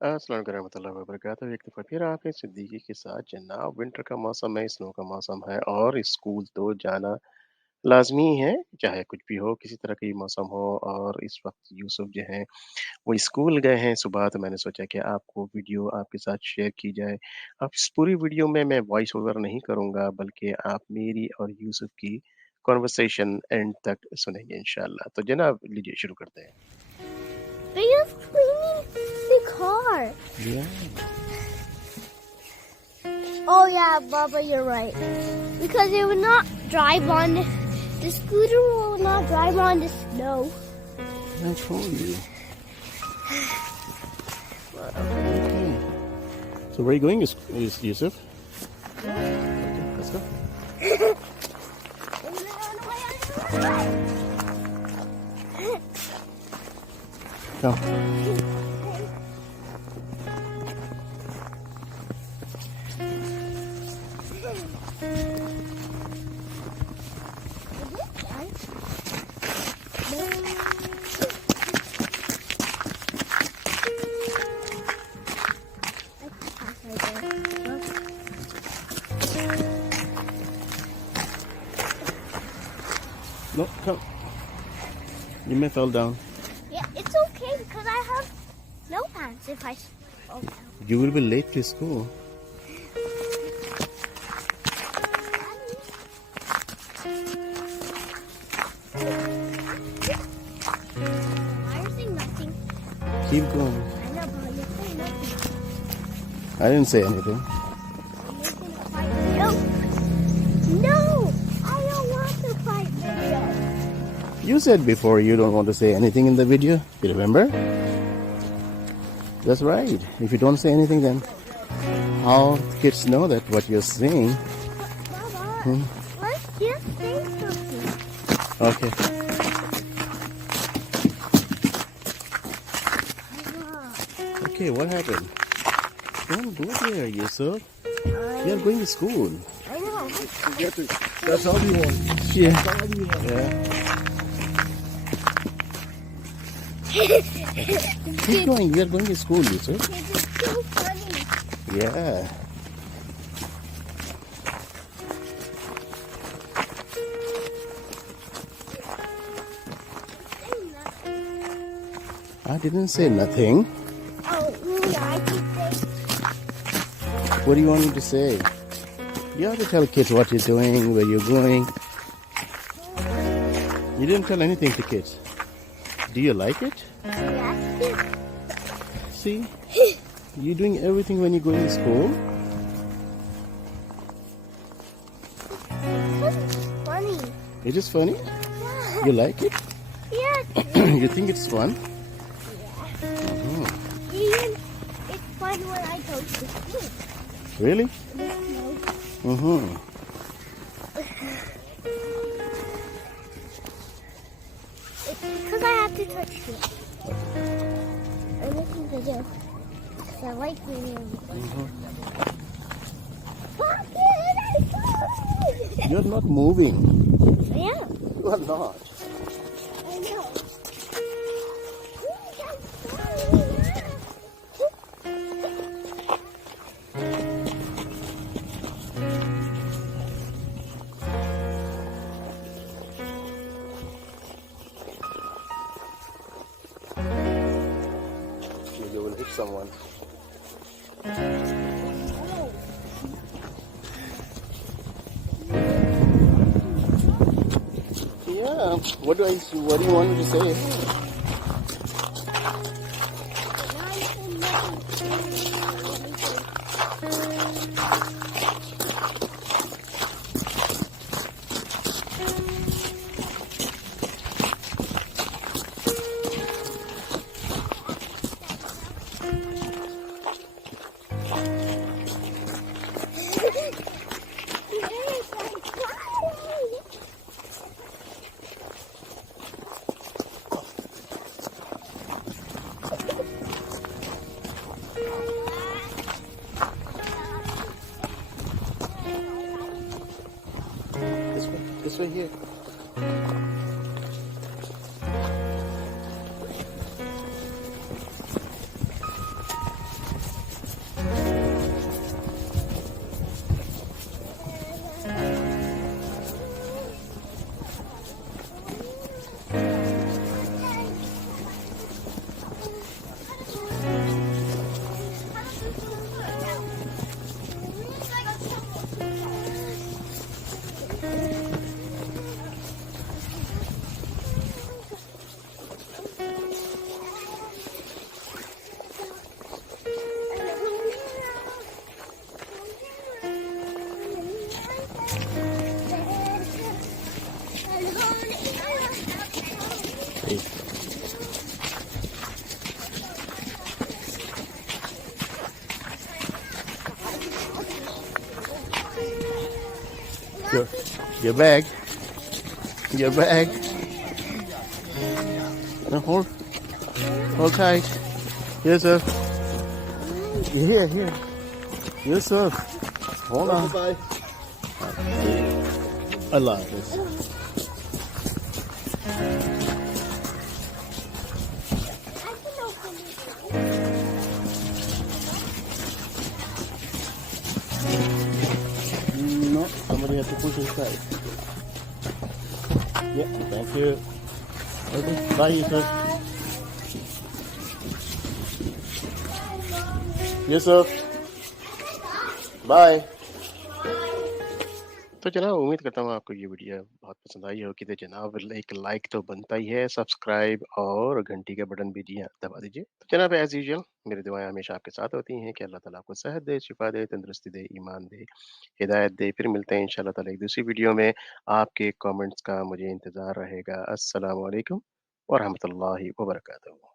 अस्सलाम वालेकुम रहमतुल्लाहि व बरकातहू। एक दफ़ा फिर आपके सिद्दीकी के साथ जनाब विंटर का मौसम है, स्नो का मौसम है और स्कूल तो जाना लाज़मी है, चाहे कुछ भी हो, किसी तरह का ये मौसम हो। और इस वक़्त यूसुफ जो हैं, वो स्कूल गए हैं सुबह, तो मैंने सोचा कि आपको वीडियो आपके साथ शेयर की जाए। अब इस पूरी वीडियो में मैं वॉइस ओवर नहीं करूँगा, बल्कि आप मेरी और यूसुफ की कन्वर्सेशन एंड तक सुनेंगे इंशाअल्लाह। तो जनाब लीजिए शुरू करते हैं। They're just cleaning the car. Yeah. Oh yeah, Baba, you're right. Because it would not drive on the scooter will not drive on the snow. I told you. Okay. So where are you going, Yousuf? Okay, let's go. Come. No, come. You may fall down. Yeah, it's okay because I have no pants if I fall down. You will be late to school. Why are you saying nothing? Keep going. I know, but you're saying nothing. I didn't say anything. No, no, I don't want to fight video. You said before you don't want to say anything in the video. You remember? That's right. If you don't say anything, then how kids know that what you're saying? Baba, let's just say something. Okay. Okay, what happened? Don't go there, Yousuf. You're going to school. I know. That's all you want. Yeah. That's all you want. Yeah. Keep going. We are going to school, Yousuf. It's so funny. Yeah. I didn't say nothing. Oh, yeah, I keep saying. What do you want me to say? You have to tell kids what you're doing, where you're going. You didn't tell anything to kids. Do you like it? Yes. See? You're doing everything when you go to school. It's funny. It is funny. Yeah. You like it? Yeah. You think it's fun? Even it's fun when I go to school. Really? No. Mm-hmm. It's because I have to touch it. I'm making video. So I like video. You're not moving. Yeah, You are not. I know. You will hit someone. Yeah. What do you want me to say? This way here. Your, your bag. Your bag. Now hold tight. Yousuf. Here. Yousuf. Hold on. Bye. Allah Hafiz. No, somebody has to push inside. Yeah, thank you. Okay, bye Yousuf. Yousuf, bye. तो जनाब उम्मीद करता हूँ आपको ये video बहुत पसंद आई होगी। तो जनाब एक लाइक तो बनता ही है, सब्सक्राइब और घंटी का बटन भी जी हाँ दबा दीजिए। तो जनाब एज यूजुअल मेरी दुआएं हमेशा आपके साथ होती हैं कि अल्लाह ताला आपको सेहत दे, शिफा दे, तंदुरुस्ती दे, ईमान दे, हिदायत दे। फिर मिलते हैं इंशाल्लाह ताला एक दूसरी वीडियो में। आपके कमेंट्स का मुझे इंतज़ार रहेगा। अस्सलाम वालेकुम व रहमतुल्लाहि व बरकातहू।